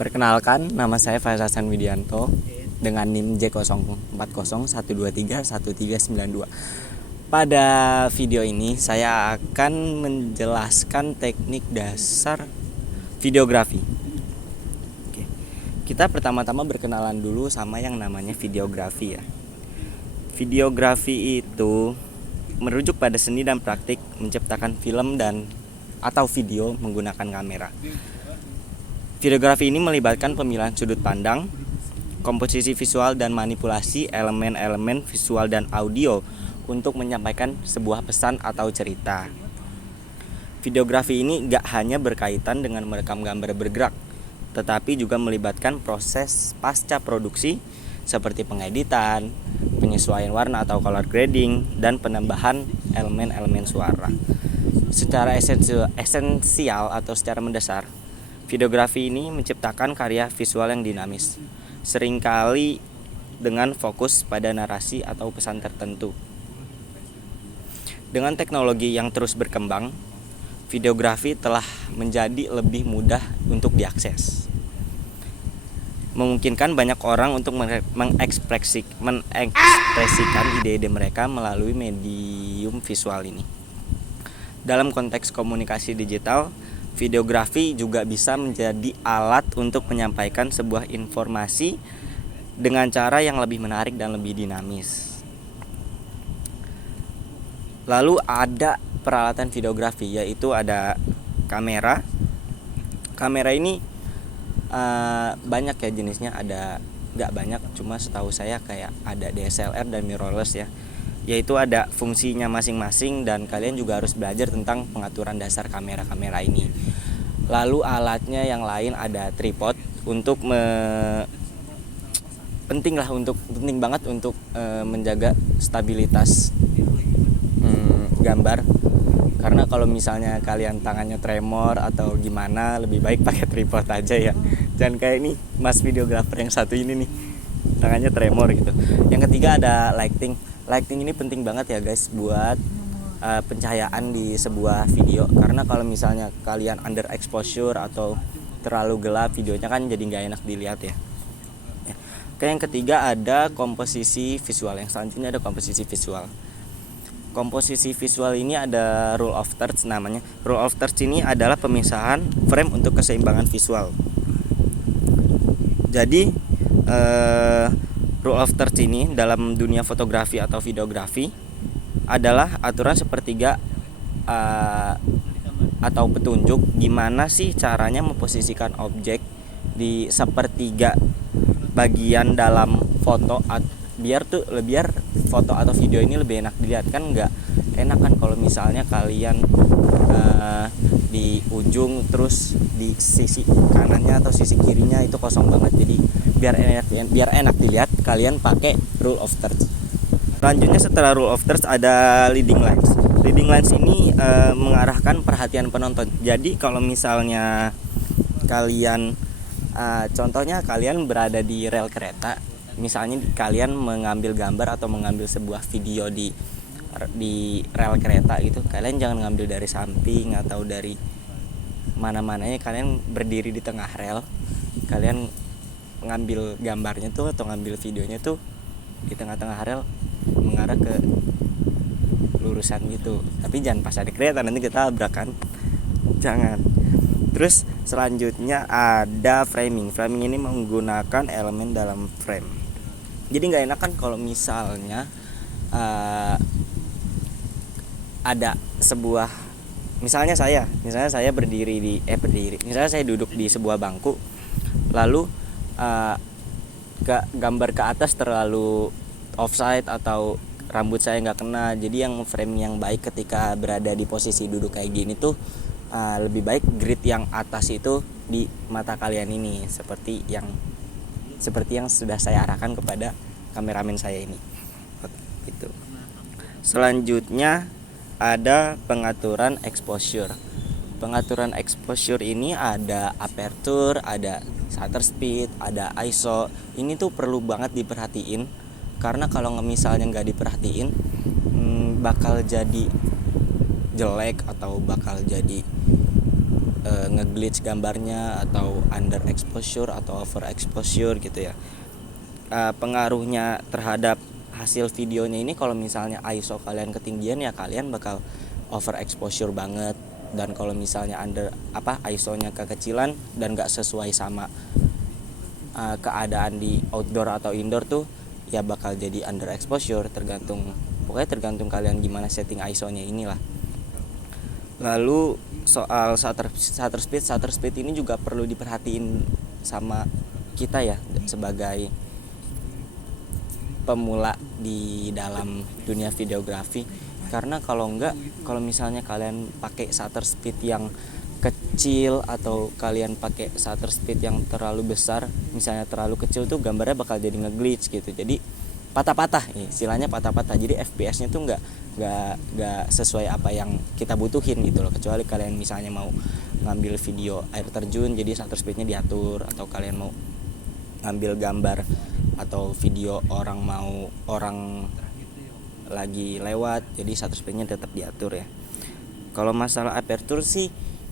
Perkenalkan, nama saya Faiz Hasan Widianto dengan NIM J0401231392. Pada video ini saya akan menjelaskan teknik dasar videografi. Oke. Kita pertama-tama berkenalan dulu sama yang namanya videografi ya. Videografi itu merujuk pada seni dan praktik menciptakan film dan atau video menggunakan kamera. Videografi ini melibatkan pemilihan sudut pandang, komposisi visual dan manipulasi elemen-elemen visual dan audio untuk menyampaikan sebuah pesan atau cerita. Videografi ini gak hanya berkaitan dengan merekam gambar bergerak, tetapi juga melibatkan proses pasca produksi seperti pengeditan, penyesuaian warna atau color grading, dan penambahan elemen-elemen suara. Secara esensial atau secara mendasar, videografi ini menciptakan karya visual yang dinamis, seringkali dengan fokus pada narasi atau pesan tertentu. Dengan teknologi yang terus berkembang, videografi telah menjadi lebih mudah untuk diakses. Memungkinkan banyak orang untuk mengekspresikan ide-ide mereka melalui medium visual ini. Dalam konteks komunikasi digital, videografi juga bisa menjadi alat untuk menyampaikan sebuah informasi dengan cara yang lebih menarik dan lebih dinamis. Lalu ada peralatan videografi, yaitu ada kamera. Kamera ini banyak ya jenisnya, ada nggak banyak, cuma setahu saya kayak ada DSLR dan mirrorless ya. Yaitu ada fungsinya masing-masing dan kalian juga harus belajar tentang pengaturan dasar kamera-kamera ini. Lalu alatnya yang lain ada tripod untuk penting banget untuk menjaga stabilitas gambar. Karena kalau misalnya kalian tangannya tremor atau gimana, lebih baik pakai tripod aja ya. Jangan kayak ini mas videografer yang satu ini nih, tangannya tremor gitu. Yang ketiga ada lighting. Lighting ini penting banget ya guys buat pencahayaan di sebuah video, karena kalau misalnya kalian under exposure atau terlalu gelap, videonya kan jadi nggak enak dilihat ya. Oke, yang ketiga ada komposisi visual. Yang selanjutnya ada komposisi visual. Komposisi visual ini ada rule of thirds namanya. Rule of thirds ini adalah pemisahan frame untuk keseimbangan visual. Jadi rule of thirds ini dalam dunia fotografi atau videografi adalah aturan sepertiga atau petunjuk gimana sih caranya memposisikan objek di sepertiga bagian dalam foto biar foto atau video ini lebih enak dilihat. Kan nggak enak kan kalau misalnya kalian di ujung terus di sisi kanannya atau sisi kirinya itu kosong banget. Jadi biar enak dilihat, kalian pakai rule of thirds. Selanjutnya setelah rule of thirds ada leading lines. Leading lines ini mengarahkan perhatian penonton. Jadi kalau misalnya kalian contohnya kalian berada di rel kereta, misalnya kalian mengambil gambar atau mengambil sebuah video di rel kereta gitu, kalian jangan ngambil dari samping atau dari mana-mananya. Kalian berdiri di tengah rel, kalian ngambil gambarnya tuh atau ngambil videonya tuh di tengah-tengah rel mengarah ke lurusan gitu. Tapi jangan pas ada kereta, nanti kita tabrakan, jangan. Terus selanjutnya ada framing. Framing ini menggunakan elemen dalam frame. Jadi nggak enak kan kalau misalnya ada sebuah, misalnya saya misalnya saya duduk di sebuah bangku, lalu gambar ke atas terlalu offside atau rambut saya nggak kena. Jadi yang frame yang baik ketika berada di posisi duduk kayak gini tuh lebih baik grid yang atas itu di mata kalian ini, seperti yang sudah saya arahkan kepada kameramen saya ini gitu. Selanjutnya ada pengaturan exposure. Pengaturan exposure ini ada aperture, ada shutter speed, ada ISO. Ini tuh perlu banget diperhatiin, karena kalau misalnya nggak diperhatiin bakal jadi jelek atau bakal jadi nge-glitch gambarnya atau under exposure atau over exposure gitu ya. Pengaruhnya terhadap hasil videonya ini, kalau misalnya ISO kalian ketinggian ya kalian bakal over exposure banget, dan kalau misalnya ISO-nya kekecilan dan gak sesuai sama keadaan di outdoor atau indoor tuh ya bakal jadi under exposure, tergantung kalian gimana setting ISO-nya inilah. Lalu soal shutter speed ini juga perlu diperhatiin sama kita ya sebagai pemula di dalam dunia videografi, karena kalau misalnya kalian pakai shutter speed yang kecil atau kalian pakai shutter speed yang terlalu besar, misalnya terlalu kecil tuh gambarnya bakal jadi nge-glitch gitu, jadi patah-patah, istilahnya patah-patah, jadi FPS-nya tuh nggak sesuai apa yang kita butuhin gitu loh. Kecuali kalian misalnya mau ngambil video air terjun, jadi shutter speednya diatur, atau kalian mau ngambil gambar atau video orang lagi lewat, jadi shutter speednya tetap diatur ya. Kalau masalah aperture sih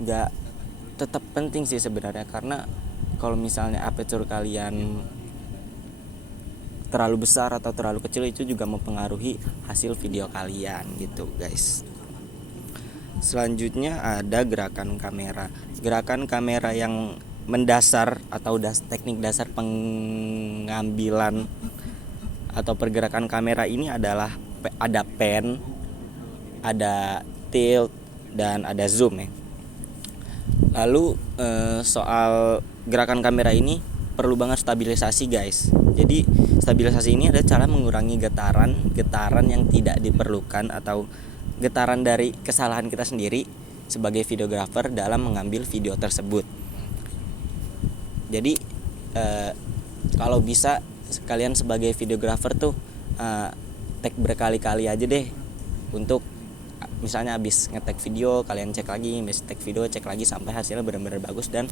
nggak, tetap penting sih sebenarnya, karena kalau misalnya aperture kalian terlalu besar atau terlalu kecil itu juga mempengaruhi hasil video kalian gitu guys. Selanjutnya ada gerakan kamera. Gerakan kamera yang mendasar atau teknik dasar pengambilan atau pergerakan kamera ini adalah ada pan, ada tilt, dan ada zoom ya. Lalu soal gerakan kamera ini perlu banget stabilisasi guys. Jadi stabilisasi ini adalah cara mengurangi getaran yang tidak diperlukan atau getaran dari kesalahan kita sendiri sebagai videografer dalam mengambil video tersebut. Jadi kalau bisa kalian sebagai videografer tuh take berkali-kali aja deh, untuk misalnya habis nge-tag video kalian cek lagi, habis tag video cek lagi sampai hasilnya benar-benar bagus dan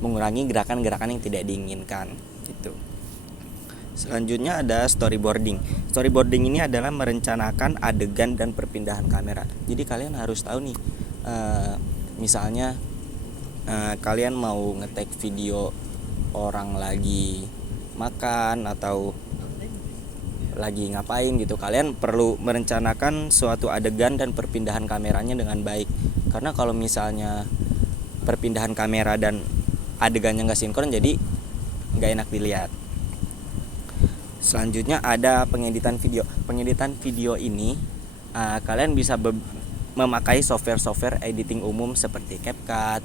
mengurangi gerakan-gerakan yang tidak diinginkan gitu. Selanjutnya ada storyboarding. Storyboarding ini adalah merencanakan adegan dan perpindahan kamera. Jadi kalian harus tahu nih, misalnya kalian mau nge-tag video orang lagi makan atau lagi ngapain gitu, kalian perlu merencanakan suatu adegan dan perpindahan kameranya dengan baik. Karena kalau misalnya perpindahan kamera dan adegannya nggak sinkron, jadi nggak enak dilihat. Selanjutnya ada pengeditan video. Pengeditan video ini kalian bisa memakai software editing umum seperti CapCut,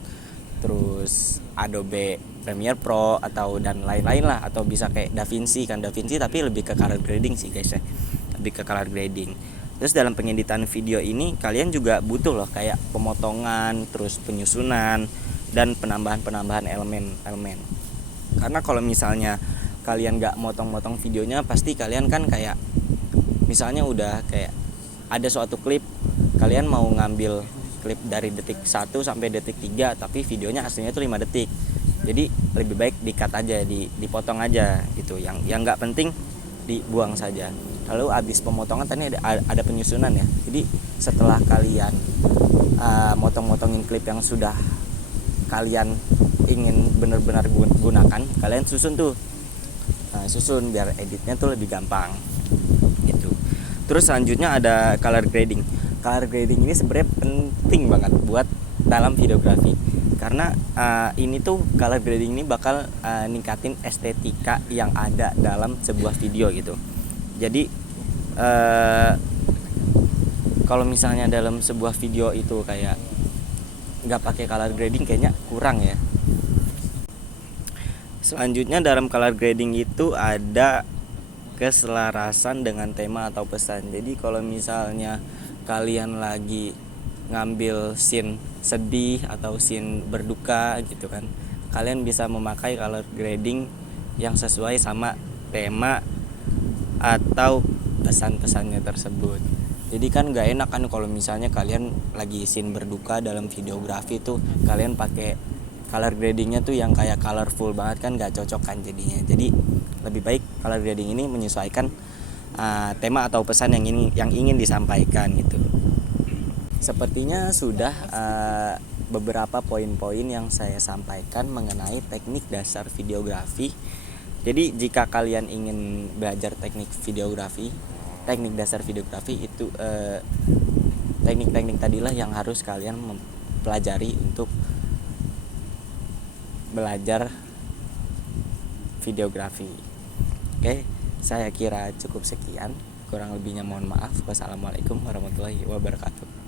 terus Adobe Premiere Pro dan lain-lain lah, atau bisa kayak DaVinci tapi lebih ke color grading sih guys ya, lebih ke color grading. Terus dalam pengeditan video ini kalian juga butuh loh kayak pemotongan, terus penyusunan, dan penambahan elemen. Karena kalau misalnya kalian gak motong-motong videonya, pasti kalian kan kayak misalnya udah kayak ada suatu klip, kalian mau ngambil klip dari detik 1 sampai detik 3, tapi videonya aslinya itu 5 detik. Jadi lebih baik di-cut aja, dipotong aja gitu. Yang gak penting dibuang saja. Lalu habis pemotongan tadi ada penyusunan ya. Jadi setelah kalian motong-motongin klip yang sudah kalian ingin benar-benar gunakan, kalian susun biar editnya tuh lebih gampang gitu. Terus selanjutnya ada color grading. Color grading ini sebenarnya penting banget buat dalam videografi, karena ini tuh color grading ini bakal ningkatin estetika yang ada dalam sebuah video gitu. Jadi kalau misalnya dalam sebuah video itu kayak nggak pakai color grading, kayaknya kurang ya. Selanjutnya dalam color grading itu ada keselarasan dengan tema atau pesan. Jadi kalau misalnya kalian lagi ngambil scene sedih atau scene berduka gitu kan, kalian bisa memakai color grading yang sesuai sama tema atau pesan-pesannya tersebut. Jadi kan gak enak kan kalau misalnya kalian lagi scene berduka dalam videografi tuh kalian pakai color gradingnya tuh yang kayak colorful banget, kan gak cocok kan jadinya. Jadi lebih baik color grading ini menyesuaikan tema atau pesan yang ingin disampaikan gitu. Sepertinya sudah beberapa poin-poin yang saya sampaikan mengenai teknik dasar videografi. Jadi jika kalian ingin belajar teknik dasar videografi itu teknik-teknik tadilah yang harus kalian mempelajari untuk belajar videografi. Oke, saya kira cukup sekian. Kurang lebihnya mohon maaf. Wassalamualaikum warahmatullahi wabarakatuh.